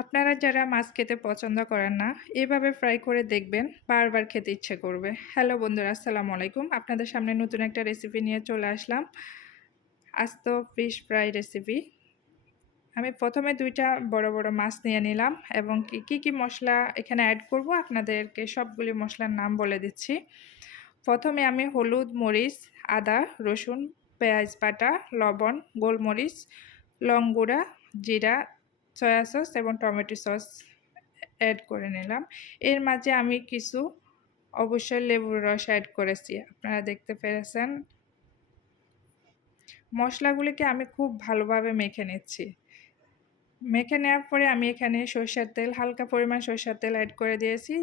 আপনারা যারা মাছ খেতে পছন্দ করেন না, এভাবে ফ্রাই করে দেখবেন, বারবার খেতে ইচ্ছে করবে। হ্যালো বন্ধুরা, আসসালামু আলাইকুম। আপনাদের সামনে নতুন একটা রেসিপি নিয়ে চলে আসলাম। আস্ত ফিশ ফ্রাই রেসিপি আমি প্রথমে দুইটা বড় বড় মাছ নিয়ে নিলাম এবং কি, কী কী মশলা এখানে অ্যাড করব আপনাদেরকে সবগুলি মশলার নাম বলে দিচ্ছি। প্রথমে আমি হলুদ, মরিচ, আদা, রসুন, পেঁয়াজ বাটা, লবণ, গোলমরিচ লং গুঁড়া জিরা সয়া সস এবং টমেটো সস অ্যাড করে নিলাম। এর মাঝে আমি কিছু অবশ্যই লেবুর রস অ্যাড করেছি, আপনারা দেখতে পেরেছেন। মশলাগুলিকে আমি খুব ভালোভাবে মেখে নিচ্ছি। মেখে নেওয়ার পরে আমি এখানে সরষের তেল, হালকা পরিমাণ সরষের তেল অ্যাড করে দিয়েছি।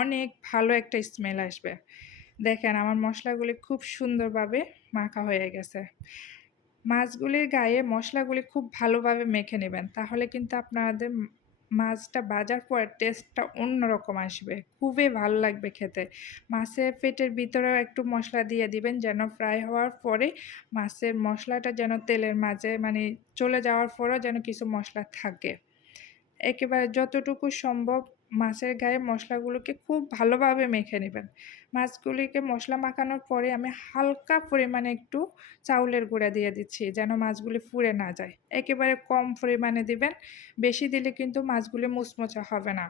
অনেক ভালো একটা স্মেল আসবে। দেখেন আমার মশলাগুলি খুব সুন্দরভাবে মাখা হয়ে গেছে। মাছগুলির গায়ে মশলাগুলি খুব ভালোভাবে মেখে নেবেন। তাহলে কিন্তু আপনাদের মাছটা বাজার পর টেস্টটা অন্যরকম আসবে। খুবই ভালো লাগবে খেতে। মাছের পেটের ভিতরেও একটু মশলা দিয়ে দিবেন যেন ফ্রাই হওয়ার পরে মাছের মশলাটা যেন তেলের মাঝে মানে চলে যাওয়ার পরেও যেন কিছু মশলা থাকে। একেবারে যতটুকু সম্ভব মাছের গায়ে মশলাগুলোকে খুব ভালোভাবে মেখে নেবেন। মাছগুলিকে মশলা মাখানোর পরে আমি হালকা পরিমাণে একটু চাউলের গুঁড়া দিয়ে দিচ্ছি যেন মাছগুলি ফুরে না যায়। একেবারে কম পরিমাণে দিবেন, বেশি দিলে কিন্তু মাছগুলি মুচমোচা হবে না।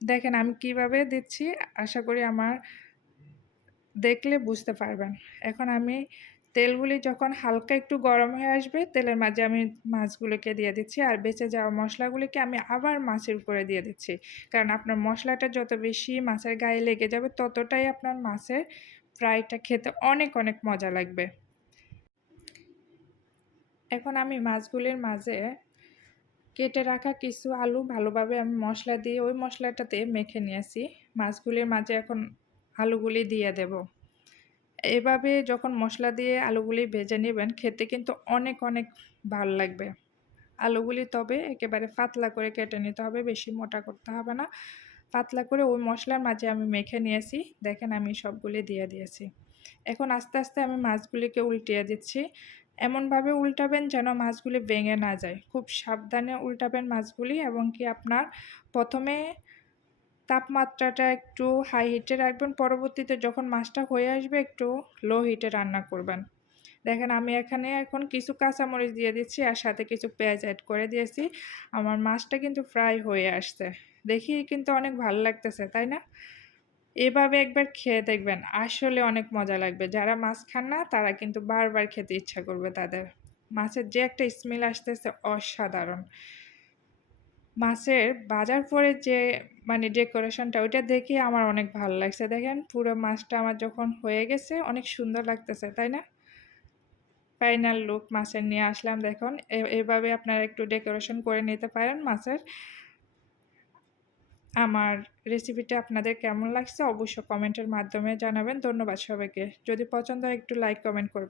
দেখেন আমি কীভাবে দিচ্ছি, আশা করি আমার দেখলে বুঝতে পারবেন। এখন আমি তেলগুলি যখন হালকা একটু গরম হয়ে আসবে, তেলের মাঝে আমি মাছগুলোকে দিয়ে দিচ্ছি। আর বেঁচে যাওয়া মশলাগুলিকে আমি আবার মাছের উপরে দিয়ে দিচ্ছি। কারণ আপনার মশলাটা যত বেশি মাছের গায়ে লেগে যাবে, ততটাই আপনার মাছের ফ্রাইটা খেতে অনেক অনেক মজা লাগবে। এখন আমি মাছগুলির মাঝে কেটে রাখা কিছু আলু ভালোভাবে আমি মশলা দিয়ে ওই মশলাটাতে মেখে নিয়েছি। মাছগুলির মাঝে এখন আলুগুলি দিয়ে দেবো। এভাবে যখন মশলা দিয়ে আলুগুলি ভেজে নেবেন, খেতে কিন্তু অনেক অনেক ভালো লাগবে। আলুগুলি তবে একেবারে পাতলা করে কেটে নিতে হবে, বেশি মোটা করতে হবে না। পাতলা করে ওই মশলার মাঝে আমি মেখে নিয়েছি। দেখেন আমি সবগুলি দিয়ে দিয়েছি। এখন আস্তে আস্তে আমি মাছগুলিকে উল্টিয়ে দিচ্ছি। এমনভাবে উল্টাবেন যেন মাছগুলি ভেঙে না যায়। খুব সাবধানে উল্টাবেন মাছগুলি এবং কি আপনার প্রথমে তাপমাত্রাটা একটু হাই হিটে রাখবেন। পরবর্তীতে যখন মাছটা হয়ে আসবে, একটু লো হিটে রান্না করবেন। দেখেন, আমি এখানে এখন কিছু কাঁচামরিচ দিয়ে দিচ্ছি আর সাথে কিছু পেঁয়াজ অ্যাড করে দিয়েছি। আমার মাছটা কিন্তু ফ্রাই হয়ে আসছে। দেখি, কিন্তু অনেক ভালো লাগতেছে, তাই না? এভাবে একবার খেয়ে দেখবেন, আসলে অনেক মজা লাগবে। যারা মাছ খান না, তারা কিন্তু বারবার খেতে ইচ্ছা করবে তাদের। মাছের যে একটা স্মেল আসতেছে, অসাধারণ। মাছের বাজার পরে যে মানে ডেকোরেশনটা, ওইটা দেখে আমার অনেক ভালো লাগছে। দেখেন, পুরো মাছটা আমার যখন হয়ে গেছে, অনেক সুন্দর লাগতেছে, তাই না? ফাইনাল লুক মাছের নিয়ে আসলাম, দেখুন। এভাবে আপনারা একটু ডেকোরেশন করে নিতে পারেন মাছের। আমার রেসিপিটা আপনাদের কেমন লাগছে অবশ্য কমেন্টের মাধ্যমে জানাবেন। ধন্যবাদ সবাইকে। যদি পছন্দ হয়, একটু লাইক কমেন্ট করবেন।